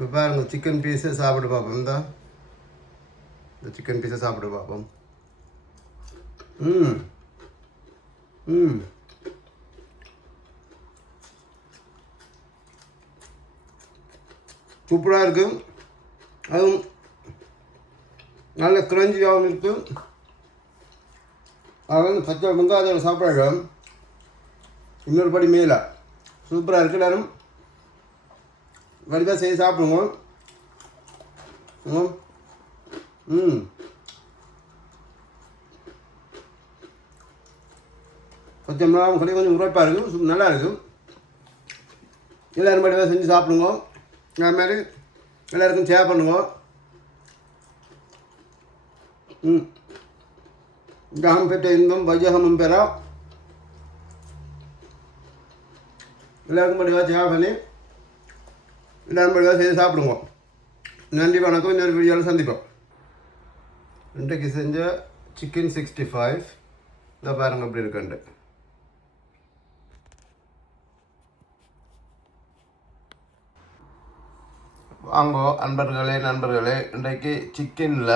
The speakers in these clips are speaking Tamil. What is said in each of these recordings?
இப்போ பாருங்க சிக்கன் பீஸை சாப்பிட்டு பார்ப்போம். இந்த சிக்கன் பீஸை சாப்பிட்டு பார்ப்போம். ம் ம் சூப்பராக இருக்குது. அதுவும் நல்ல கிரஞ்சியாகவும் இருக்குது. அது வந்து பச்சை வெங்காயத்தோட சாப்பிட்றாங்க இன்னொரு படி மேலே சூப்பராக இருக்குது. எல்லாரும் வடிவாக செய்து சாப்பிடுங்க. ம் பச்சை மிளகாவும் கொஞ்சம் உரைப்பாக இருக்கும், நல்லா இருக்கும். எல்லோரும் வடிவாக செஞ்சு சாப்பிடுங்க. அது மாதிரி எல்லாருக்கும் ஷேர் பண்ணுங்க. ஜாம் பெற்ற இன்பம் வையகமும் பெற எல்லாருக்கும் வடிவாக ஷேர் பண்ணி எல்லாரும் வடிவாக செய்து சாப்பிடுங்க. நன்றி, வணக்கம். இன்னொரு வீடியோவில் சந்திப்போம். இன்றைக்கு செஞ்ச சிக்கன் 65 இதை பாருங்கள் எப்படி இருக்குன்ட்டு. வாங்கோ நண்பர்களே, இன்றைக்கு சிக்கனில்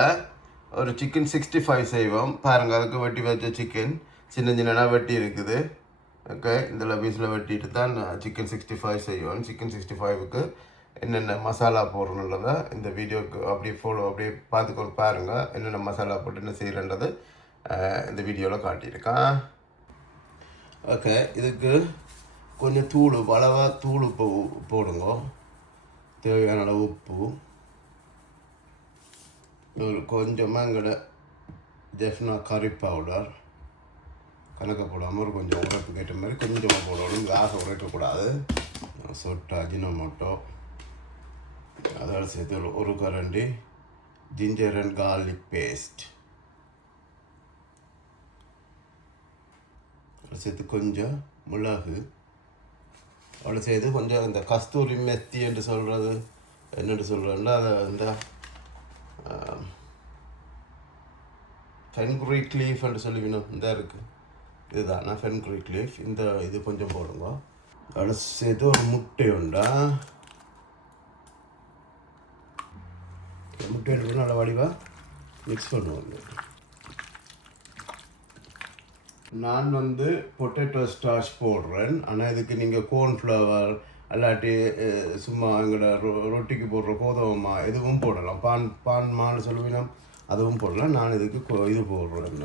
ஒரு சிக்கன் 65 செய்வோம். பாருங்கள், அதுக்கு வெட்டி வச்ச சிக்கன் சின்ன வெட்டி இருக்குது. ஓகே, இதில் பீஸில் வெட்டிட்டு தான் சிக்கன் 65 செய்வோம். சிக்கன் 65க்கு என்னென்ன மசாலா போடணுன்றதை இந்த வீடியோக்கு அப்படியே அப்படியே பார்த்துக்கொண்டு பாருங்கள். என்னென்ன மசாலா போட்டு என்ன செய்கிறன்றது இந்த வீடியோவில் காட்டியிருக்கேன். ஓகே, இதுக்கு கொஞ்சம் அளவாக தூள் உப்பு போடுங்க. தேவையான அளவு உப்பு, ஒரு கொஞ்சமாக எங்கள்ட ஜெஃப்னா கறி பவுடர் கணக்க போடாமல் ஒரு கொஞ்சம் உரைப்புக்கு ஏற்ற மாதிரி கொஞ்சமாக போடணும். காசை உரைக்கக்கூடாது. சொட்டு அஜினோமோட்டோ, அதோடு சேர்த்து ஒரு கரண்டி ஜிஞ்சர் அண்ட் கார்லிக் பேஸ்ட், அதை சேர்த்து கொஞ்சம் மிளகு, அவ்வளோ செய்து கொஞ்சம் இந்த கஸ்தூரி மெத்தி என்று சொல்கிறது என்னென்று சொல்கிறோன்னா அதை இந்த ஃபென்க்ரீக் லீஃப் என்று சொல்லிக்கணும். இந்த இருக்குது இதுதானா ஃபென்க்ரீக் லீஃப். இந்த இது கொஞ்சம் போடுங்க. அவ்வளோ சேர்த்து ஒரு முட்டை உண்டா, முட்டை எடுத்து நல்லா வடிவாக மிக்ஸ் பண்ணுவாங்க. நான் வந்து பொட்டேட்டோ ஸ்டார்ச் போடுறேன். ஆனால் இதுக்கு நீங்கள் கோர்ன்ஃப்ளவர் அல்லாட்டி சும்மா எங்களோட ரொட்டிக்கு போடுற கோதுமை எதுவும் போடலாம். பான் மான்னு சொல்லுவீங்க, அதுவும் போடலாம். நான் இதுக்கு இது போடுறேன்,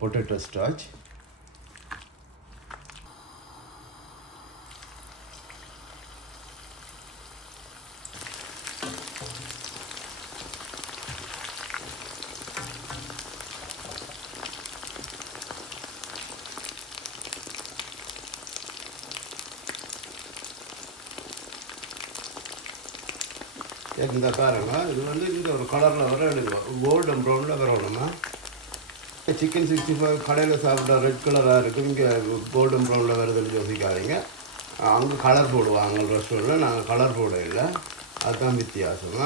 பொட்டேட்டோ ஸ்டார்ச். இந்த பாருங்க, இது வந்து இந்த ஒரு கலரில் வர எடுக்கணும், கோல்டன் ப்ரௌனில் வரணும்னா. சிக்கன் 65 கடையில் சாப்பிட்டா ரெட் கலராக இருக்கும், இங்கே கோல்டன் ப்ரௌனில் வருதுன்னு யோசிக்காதீங்க. அங்கே கலர் போடுவாங்க ரெஸ்டாரண்ட்டில், நாங்கள் கலர் போட இல்லை, அதுதான் வித்தியாசம்.